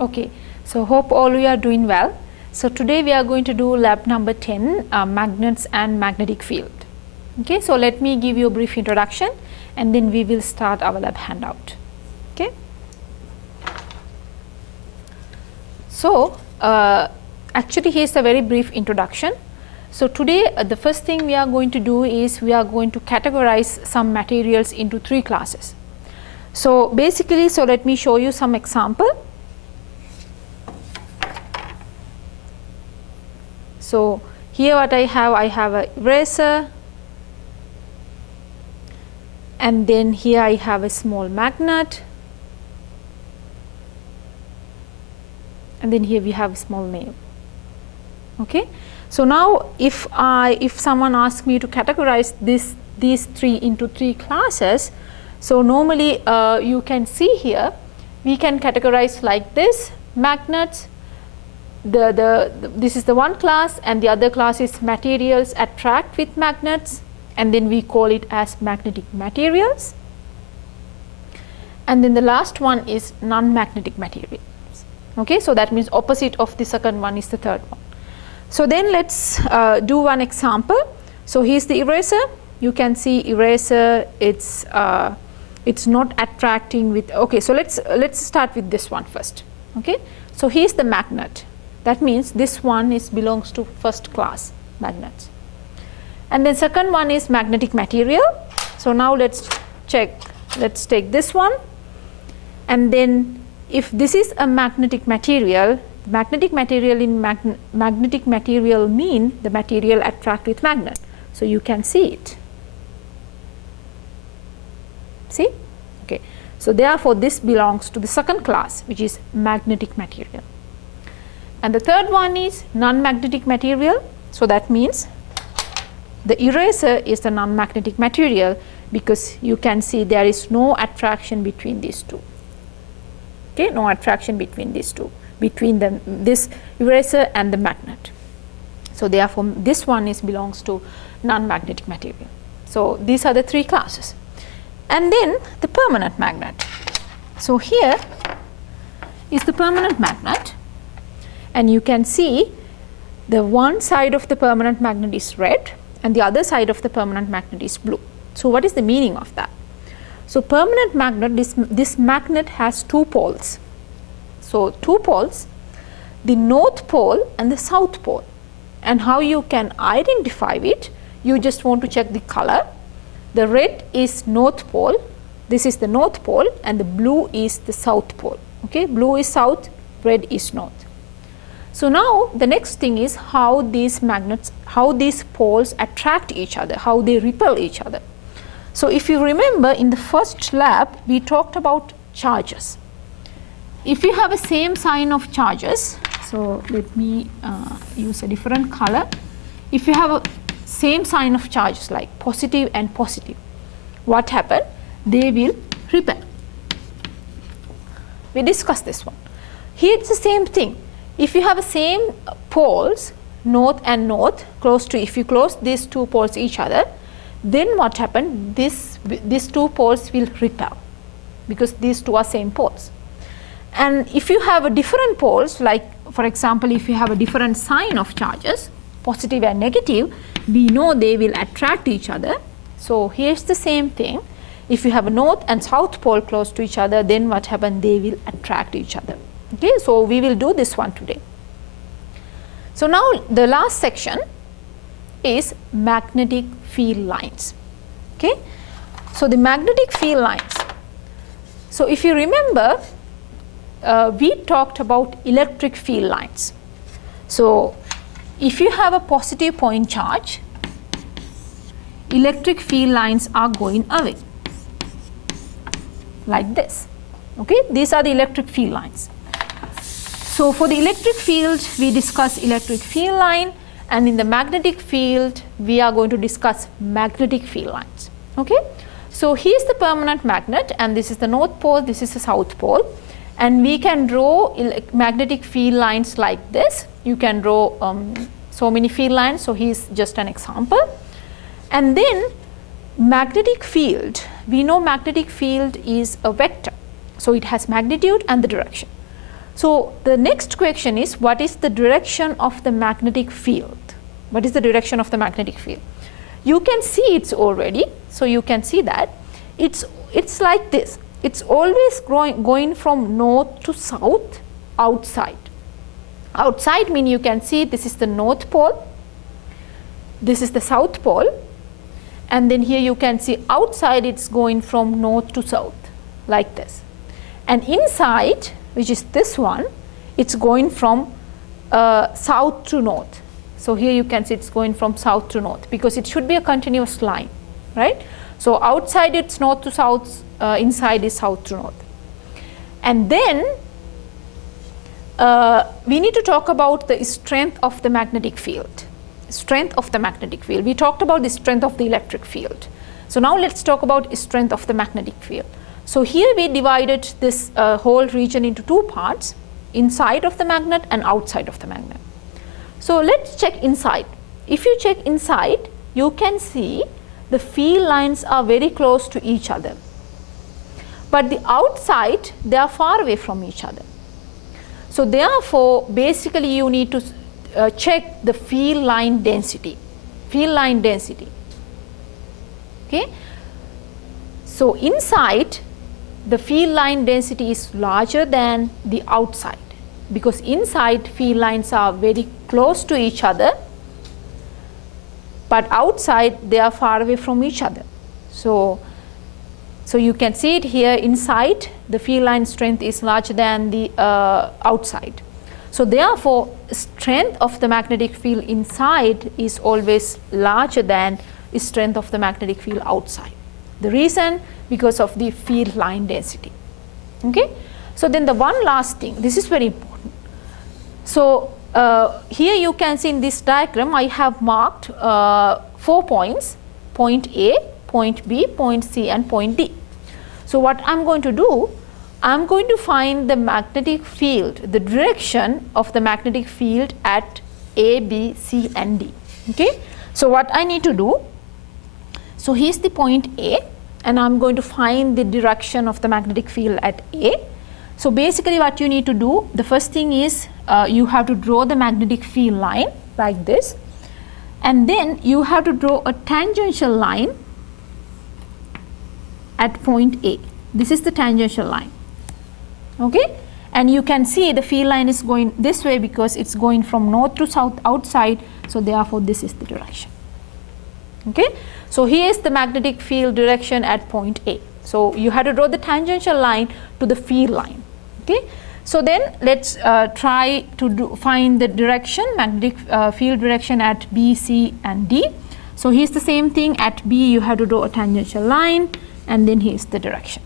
Okay, so hope all we are doing well. So today we are going to do lab number 10, magnets and magnetic field. Okay, so let me give you a brief introduction and then we will start our lab handout. Okay. So actually here's a very brief introduction. So today the first thing we are going to do is we are going to categorize some materials into three classes. So basically, so let me show you some example. So here what I have a eraser, and then here I have a small magnet, and then here we have a small nail. Okay. So now if someone asks me to categorize these three into three classes, so normally you can see here we can categorize like this: magnets, this is the one class, and the other class is materials attract with magnets, and then we call it as magnetic materials, and then the last one is non-magnetic materials. Okay, so that means opposite of the second one is the third one. So then let's do one example. So here's the eraser. You can see eraser, it's not attracting with. Okay, so let's start with this one first. Okay, so here's the magnet. That means this one belongs to first class magnets. And then second one is magnetic material. So now let's check. Let's take this one. And then if this is a magnetic material, magnetic material in magnetic material mean the material attract with magnet. So you can see it. See? Okay. So therefore this belongs to the second class, which is magnetic material. And the third one is non-magnetic material. So that means the eraser is the non-magnetic material because you can see there is no attraction between these two. Okay, no attraction between these two, between this eraser and the magnet. So therefore this one belongs to non-magnetic material. So these are the three classes. And then the permanent magnet. So here is the permanent magnet, and you can see the one side of the permanent magnet is red and the other side of the permanent magnet is blue. So what is the meaning of that? So permanent magnet, this magnet has two poles. So two poles, the north pole and the south pole. And how you can identify it, you just want to check the color. The red is north pole, this is the north pole, and the blue is the south pole. Okay, blue is south, red is north. So now the next thing is how these magnets, how these poles attract each other, how they repel each other. So if you remember in the first lab we talked about charges. If you have a same sign of charges, so let me use a different color. If you have a same sign of charges like positive and positive, what happen? They will repel. We discussed this one. Here it's the same thing. If you have the same poles, north and north, if you close these two poles each other, then what happened? These two poles will repel because these two are same poles. And if you have a different poles, like for example, if you have a different sign of charges, positive and negative, we know they will attract each other. So here's the same thing. If you have a north and south pole close to each other, then what happens? They will attract each other. Okay, so we will do this one today. So now the last section is magnetic field lines. Okay, so the magnetic field lines. So if you remember, we talked about electric field lines. So if you have a positive point charge, electric field lines are going away like this. Okay, these are the electric field lines. So for the electric field, we discuss electric field line, and in the magnetic field, we are going to discuss magnetic field lines. Okay, so here's the permanent magnet, and this is the north pole, this is the south pole, and we can draw magnetic field lines like this. You can draw so many field lines. So here's just an example. And then magnetic field, we know magnetic field is a vector. So it has magnitude and the direction. So the next question is, what is the direction of the magnetic field? What is the direction of the magnetic field? You can see it's already, so you can see that it's like this. It's always going from north to south outside. Outside mean you can see this is the north pole, this is the south pole, and then here you can see outside it's going from north to south like this. And inside, which is this one, it's going from south to north. So here you can see it's going from south to north because it should be a continuous line, right? So outside it's north to south, inside is south to north. And then we need to talk about the strength of the magnetic field. Strength of the magnetic field. We talked about the strength of the electric field. So now let's talk about strength of the magnetic field. So here we divided this whole region into two parts, inside of the magnet and outside of the magnet. So let's check inside. If you check inside, you can see the field lines are very close to each other. But the outside, they are far away from each other. So therefore, basically you need to check the field line density. Field line density. Okay? So inside, the field line density is larger than the outside, because inside field lines are very close to each other, but outside they are far away from each other. So you can see it here, inside the field line strength is larger than the outside. So therefore, strength of the magnetic field inside is always larger than the strength of the magnetic field outside. The reason, because of the field line density. Okay? So then the one last thing, this is very important. So here you can see in this diagram, I have marked 4 points, point A, point B, point C, and point D. So what I'm going to do, I'm going to find the magnetic field, the direction of the magnetic field at A, B, C, and D. Okay? So what I need to do, so here's the point A, and I'm going to find the direction of the magnetic field at A. So basically what you need to do, the first thing is you have to draw the magnetic field line like this, and then you have to draw a tangential line at point A. This is the tangential line. Okay? And you can see the field line is going this way because it's going from north to south outside, so therefore this is the direction. Okay? So here is the magnetic field direction at point A. So you have to draw the tangential line to the field line. Okay? So then let's try to find the direction, magnetic field direction at B, C, and D. So here's the same thing. At B you have to draw a tangential line, and then here's the direction.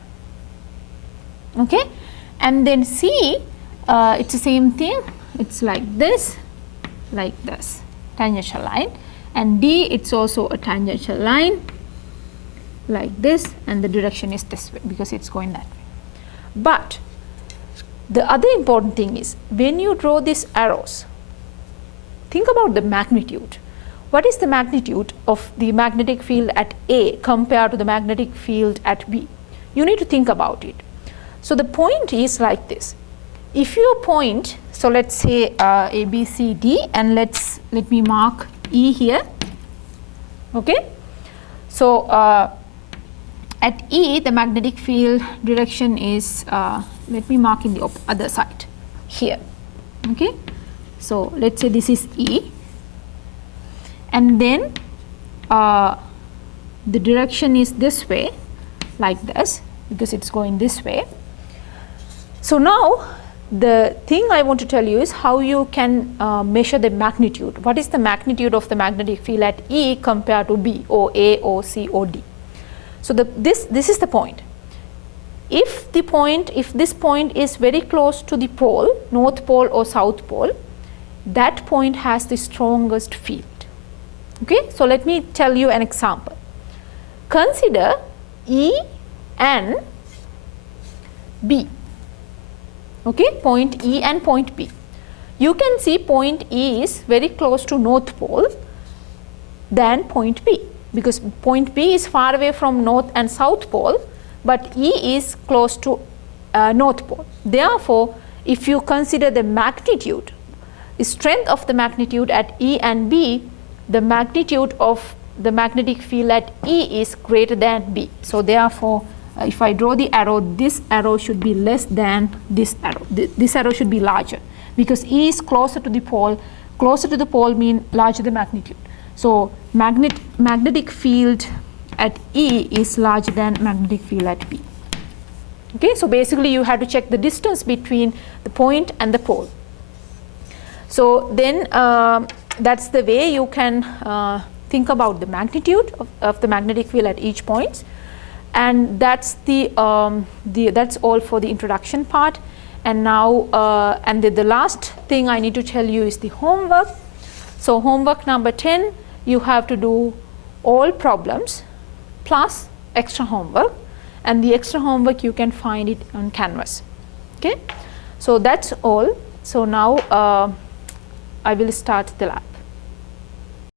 Okay? And then C, it's the same thing. It's like this, tangential line. And D, it's also a tangential line like this, and the direction is this way because it's going that way. But the other important thing is, when you draw these arrows, think about the magnitude. What is the magnitude of the magnetic field at A compared to the magnetic field at B? You need to think about it. So the point is like this. If you point, so let's say A, B, C, D, and let me mark E here. Okay? So at E, the magnetic field direction is, let me mark in the other side here. Okay? So let's say this is E, and then the direction is this way, like this, because it's going this way. So now the thing I want to tell you is how you can measure the magnitude. What is the magnitude of the magnetic field at E compared to B, or A, or C, or D? So this is the point. If this point is very close to the pole, north pole or south pole, that point has the strongest field. Okay? So let me tell you an example. Consider E and B. Okay? Point E and point B. You can see point E is very close to north pole than point B, because point B is far away from north and south pole, but E is close to north pole. Therefore, if you consider the magnitude, the strength of the magnitude at E and B, the magnitude of the magnetic field at E is greater than B. So therefore, if I draw the arrow, this arrow should be less than this arrow. This arrow should be larger because E is closer to the pole. Closer to the pole means larger the magnitude. So magnetic field at E is larger than magnetic field at B. Okay, so basically you have to check the distance between the point and the pole. So then that's the way you can think about the magnitude of the magnetic field at each point. And that's that's all for the introduction part. And now and the last thing I need to tell you is the homework. So homework number 10, you have to do all problems plus extra homework, and the extra homework you can find it on Canvas. Okay, so that's all. So now I will start the lab.